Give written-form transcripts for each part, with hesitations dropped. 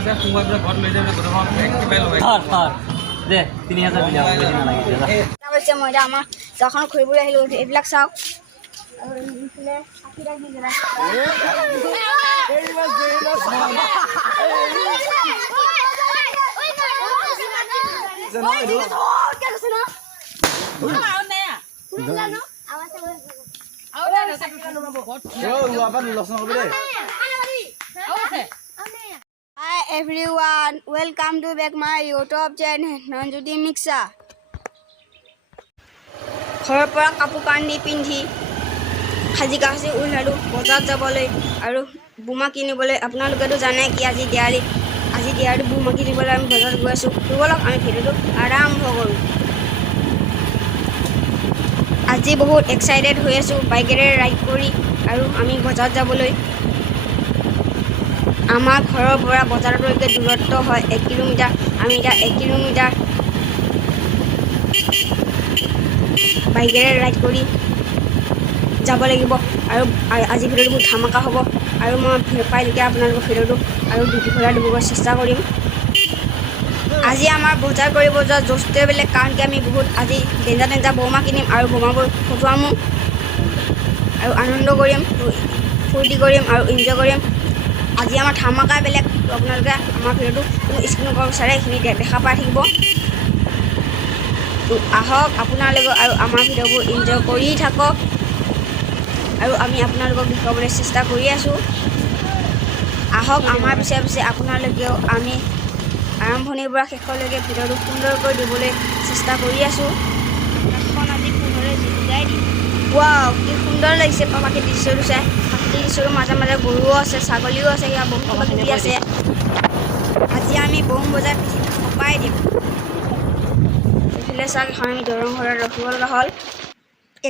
আছে সোমবাৰ ঘৰত লৈ যাবলৈ গোটেইখন একেবাৰে লগাই দে 3000 দিলে বেছি নালাগে অৱশ্যে মই এতিয়া আমাৰ গাঁওখন ঘূৰিবলৈ আহিলোঁ এইবিলাক চাওক আৰু এইফালে আশীটা কি জেগা Hi everyone, welcome to back my YouTube channel Nanjuti Mixa. ঘৰৰ পৰা কাপোৰ কানি পিন্ধি সাজি কাচি ওলালোঁ বজাৰত যাবলৈ আৰু বোমা কিনিবলৈ। আপোনালোকেতো জানে কি আজি দেৱালী বোমা কিনিবলৈ আমি বজাৰত গৈ আছোঁ। ব'লক আমি ভিডিঅ'টো আৰম্ভ কৰোঁ। আজি বহুত এক্সাইটেড হৈ আছোঁ বাইকেৰে ৰাইড কৰি আৰু আমি বজাৰত যাবলৈ। আমাৰ ঘৰৰ পৰা বজাৰলৈকে দূৰত্ব হয় 1 কিলোমিটাৰ। আমি এতিয়া 1 কিলোমিটাৰ বাইকেৰে ৰাইড কৰি যাব লাগিব আৰু আজি ভিডিঅ'টো বহুত ধামাকা হ'ব আৰু মই পাৰিলেকে আপোনালোকৰ ভিডিঅ'টো আৰু দীঘলীয়া দিবলৈ চেষ্টা কৰিম। আজি আমাৰ বজাৰ কৰিব যোৱা জোচটোৱে বেলেগ, কাৰণ কি আমি বহুত আজি ডেঞ্জাৰ বোমা কিনিম আৰু বোমাবোৰ ফুটুৱাম আৰু আনন্দ কৰিম, ফূৰ্তি কৰিম আৰু এনজয় কৰিম। আজি আমাৰ ধামাকাই বেলেগ। আপোনালোকে আমাৰ ভিডিঅ'টো কোনো স্ক্ৰীণত কৰিব বিচাৰে এইখিনি দেখা পাই থাকিব। আহক আপোনালোকে আৰু আমাৰ ভিডিঅ'বোৰ এনজয় কৰি থাকক আৰু আমি আপোনালোকক দেখুৱাবলৈ চেষ্টা কৰি আছোঁ। আহক আমাৰ পিছে আপোনালোকেও আমি আৰম্ভণিৰ পৰা শেষলৈকে ভিডিঅ'টো সুন্দৰকৈ দিবলৈ চেষ্টা কৰি আছোঁ। এখন আজি পোহৰে জিলিকাই দিম। ৱাও কি সুন্দৰ লাগিছে প্ৰাকৃতিক দৃশ্যটো চাই। প্ৰাকৃতিক দৃশ্যৰ মাজে মাজে গৰুও আছে, ছাগলীও আছে, ইয়াত বহুত কিবাকিবি আছে। আজি আমি বম বজাই পৃথিৱীত খপাই দিম। এইফালে চাওক আমি দলংখনত ৰখিব লগা হ'ল।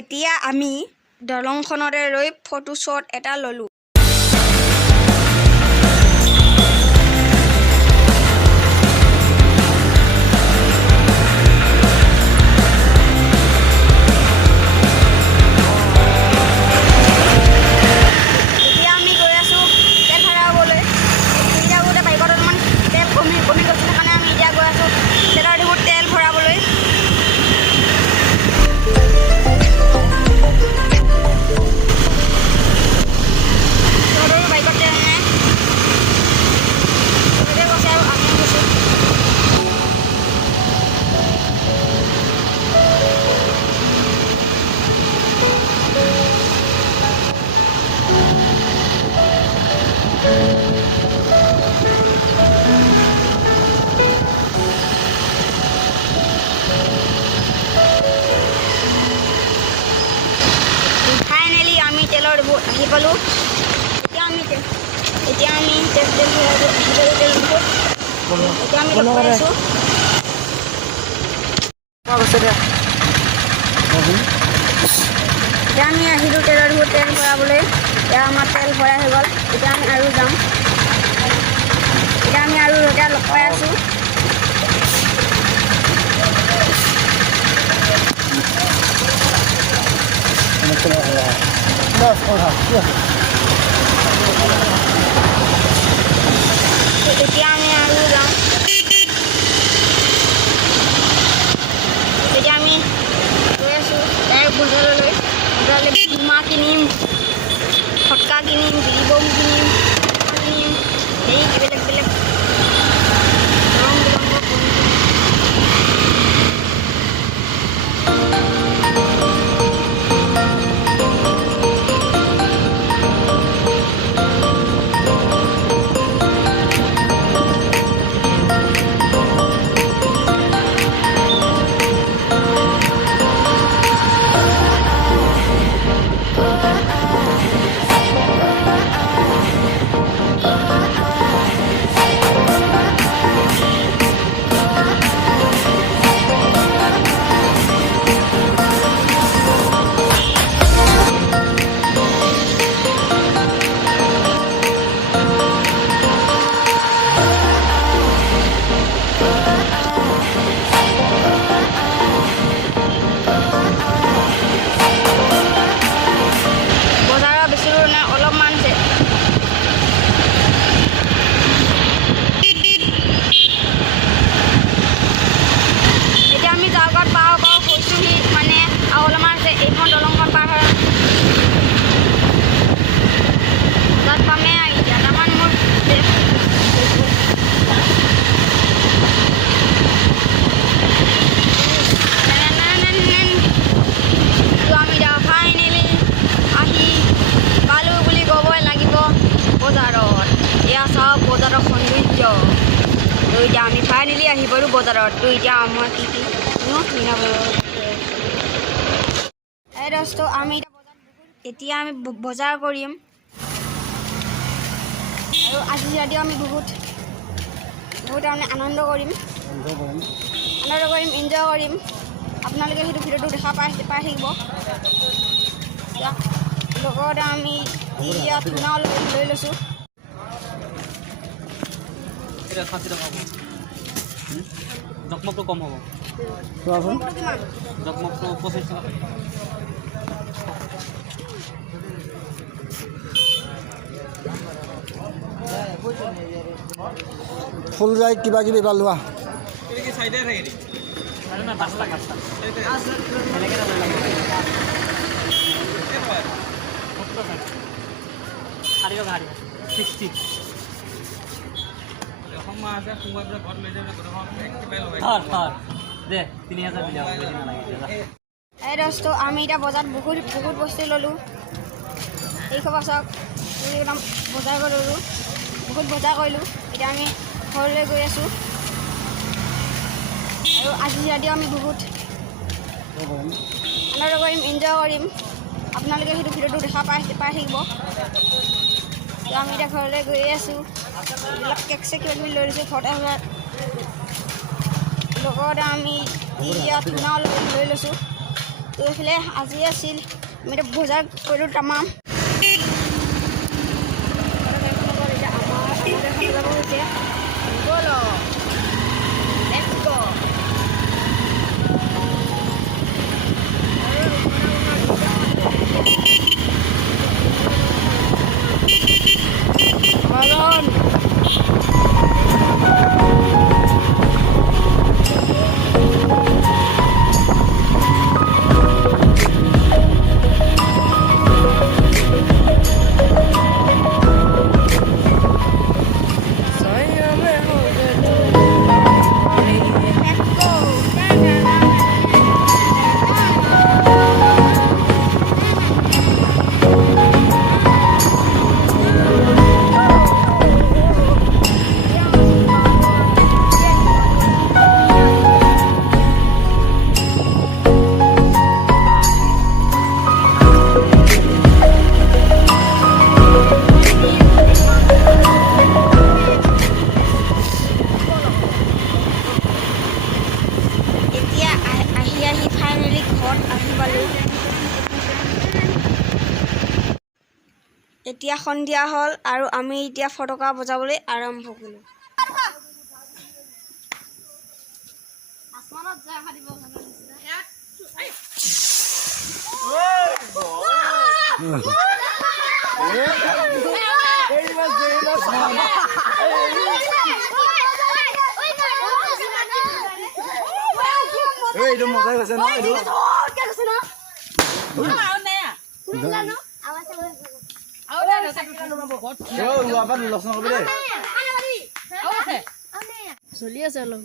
এতিয়া আমি দলংখনতে ৰৈ ফটো শ্বট এটা ল'লোঁ। এতিয়া আমি গৈ আছোঁ তেল ভৰাবলৈ। এতিয়া গোটেই বাইকত অলপমান তেল কমি গৈছে, সেইকাৰণে আমি এতিয়া গৈ আছোঁ তেলৰ ডিপুত তেল ভৰাবলৈ। বাইকত তেল নাই গৈছে আৰু আমিও গৈছোঁ। ফাইনেলি আমি তেলৰ ডিপুত আহি পালোঁ। এতিয়া আমি তেল আহি পালোঁ তেল ডিপুত। এতিয়া আমি ৰখি আছোঁ। এতিয়া আমি আহিলোঁ তেলৰ ডিপুত তেল ভৰাবলৈ। এতিয়া আমাৰ তেল ভৰাই হৈ গ'ল। এতিয়া আমি আৰু যাম। এতিয়া আমি আৰু এতিয়া লগ পাই আছোঁ। এতিয়া আমি আৰু যাম। এতিয়া আমি গৈ আছোঁ বজাৰলৈ বোমা কিনিম, ফটকা কিনিম, বিৰি বম কিনিম, সেই বেলেগ বেলেগ ৰং বিৰংগৰ বম কিনিম। এতিয়া আমি ফাইনেলি আহি পালোঁ বজাৰত। তো এতিয়া মই কি মিলাব এই দোস্ত আমি এতিয়া আমি বজাৰ কৰিম আৰু আজি ৰাতিও আমি বহুত তাৰমানে আনন্দ কৰিম, এনজয় কৰিম। আপোনালোকে সেইটো ভিডিঅ'টো দেখা পাই থাকিব। লগতে আমি ইয়াত ধুনা লৈ লৈছোঁ। এটা 60 টকা হ'ব। জকমকটো কম হ'ব। কিমান? জকমকটো 25 টকা। ফুল যায় কিবা কিবি বা লোৱা এটা কি সাইডে থাকে নি আৰু না 5 টাকা এনেকৈ না লৈ ল'ব। কেনে হয় 60 টকা 60 অসমমা আছে সোমাই পেলাই ঘৰত লৈ যাবলৈ গোটেইখন একেবাৰে লগাই ধৰ দে 3000 দিলে হ'ব, বেছি নালাগে এতিয়া। এই দোস্ত আমি এতিয়া বজাৰত বহুত বস্তু ল'লোঁ। এই খবৰ চাওক, একদম বজাৰ কৰিলোঁ, বহুত বজাৰ কৰিলোঁ। এতিয়া আমি ঘৰলৈ গৈ আছোঁ আৰু আজি ৰাতিও আমি বহুত আনন্দ কৰিম, এনজয় কৰিম। আপোনালোকে সেইটো ভিডিঅ'টো দেখা পাই থাকিব। তো আমি এতিয়া ঘৰলৈ গৈ আছোঁ। এইবিলাক কেক চেক কিবা কিবি লৈ লৈছোঁ ঘৰতে হোৱা। লগতে আমি ইয়াত ধুনা লৈ লৈছোঁ। তো এইফালে আজি আছিল আমি এতিয়া বজাৰ কৰিলোঁ তামাম। এতিয়া সন্ধিয়া হ'ল আৰু আমি এতিয়া ফটকা বজাবলৈ আৰম্ভ কৰিলোঁ। এইটো মজাই গৈছে ন এইটো চলি আছে অলপ।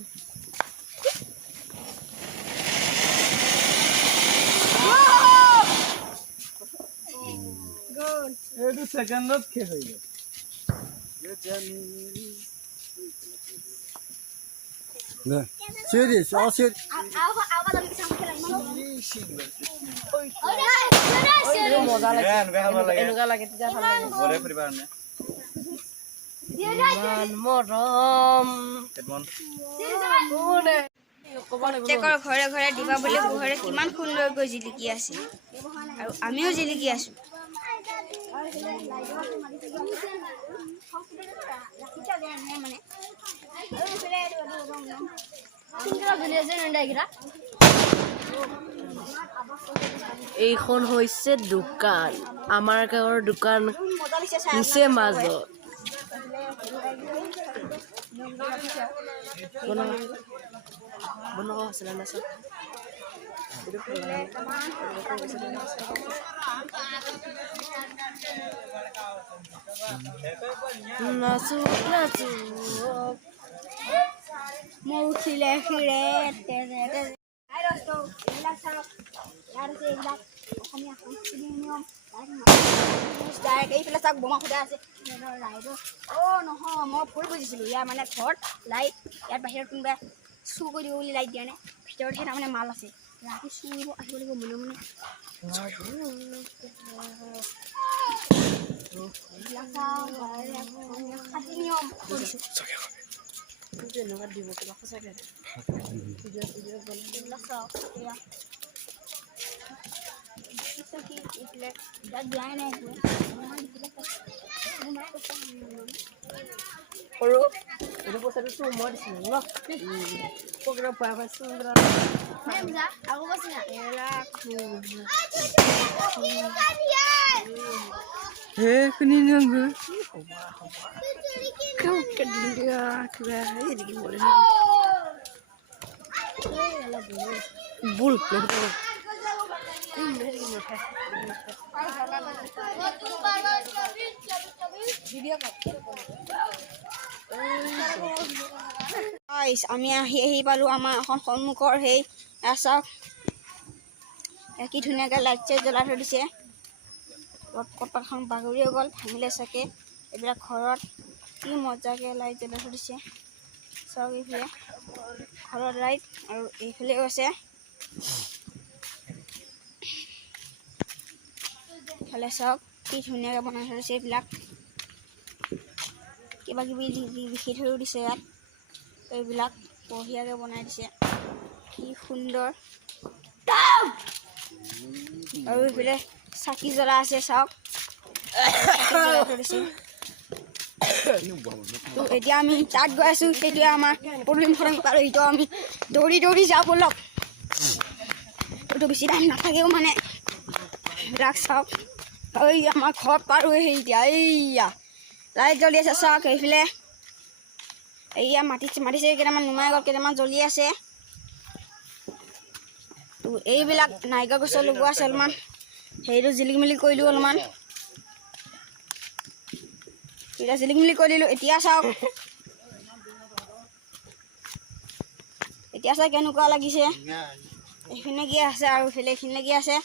এইটো সেকেন্ডত শেষ হৈ গ'ল। Serious, all serious. প্ৰত্যেকৰ ঘৰে ঘৰে দীপাৱলী পোহৰে কিমান সুন্দৰকৈ জিলিকি আছে আৰু আমিও জিলিকি আছোঁ। এইখন হৈছে দোকান, আমাৰ গাঁৱৰ দোকান নিচে মাজত। বনোৱা হৈছিলে না চব নাচো নাচো মোৰ খিলে খিৰে এইবিলাক চাওক, ইয়াত আছে এইবিলাক অসমীয়া সংস্কৃতিৰ নিয়ম। ডাইৰেক্ট এইফালে চাওক বোমা ফুটা আছে লাইটৰ নহয় মই ভুল বুজিছিলোঁ ইয়াৰ মানে ঘৰত লাইট ইয়াত বাহিৰত কোনোবাই চুৰ কৰি দিব বুলি লাইট দিয়া নাই ভিতৰতহে তাৰমানে মাল আছে ৰাতি চুৰ কৰিব আহিব লাগিব মনে মনে নিয়ম কৰিছোঁ এনেকুৱা দিব কিবা সঁচাকৈ এইবিলাক চাওক এয়া দিয়াই নাই সৰু এইটো পইচাটো চুৰ মই দিছিলোঁ ন প্ৰগ্ৰাম পাই পাইছোঁ আকৌ কৈছে না হে শুনি নগৈ বুল আমি আহি পালোঁ আমাৰ এখন সন্মুখৰ সেই চাওক কি ধুনীয়াকৈ লাইট চাইট জ্বলাই থৈ দিছে কপালখন বাগৰিয়ে গ'ল ভাঙিলে চাগে এইবিলাক ঘৰত কি মজাকৈ লাইট জ্বলাই থৈ দিছে চাওক এইফালে ঘৰত লাইট আৰু এইফালেও আছে এইফালে চাওক কি ধুনীয়াকৈ বনাই থৈ দিছে এইবিলাক কিবা কিবি লিখি থৈও দিছে ইয়াত এইবিলাক বঢ়িয়াকৈ বনাই দিছে কি সুন্দৰ আৰু এইফালে চাকি জ্বলা আছে চাওক তো এতিয়া আমি তাত গৈ আছোঁ সেইটোৱে আমাৰ প্ৰব্লেম খতম আৰু সেইটো আমি দৌৰি দৌৰি যাওঁ ব'লক তো বেছি টাইম নাথাকেও মানে এইবিলাক চাওক এই আমাৰ ঘৰত পাৰোঁ সেই এতিয়া এইয়া লাইট জ্বলি আছে চাওক এইফালে এইয়া মাতিছে কেইটামান নুমাই গ'ল কেইটামান জ্বলি আছে তো এইবিলাক নাৰিকল গছৰ লগোৱা আছে অলপমান সেইটো জিলিকমিলি কৰিলোঁ অলপমান এতিয়া জিলিকমিলি কৰি দিলোঁ এতিয়া চাওক কেনেকুৱা লাগিছে এইখিনি কি আছে আৰু এইফালে এইখিনি কি আছে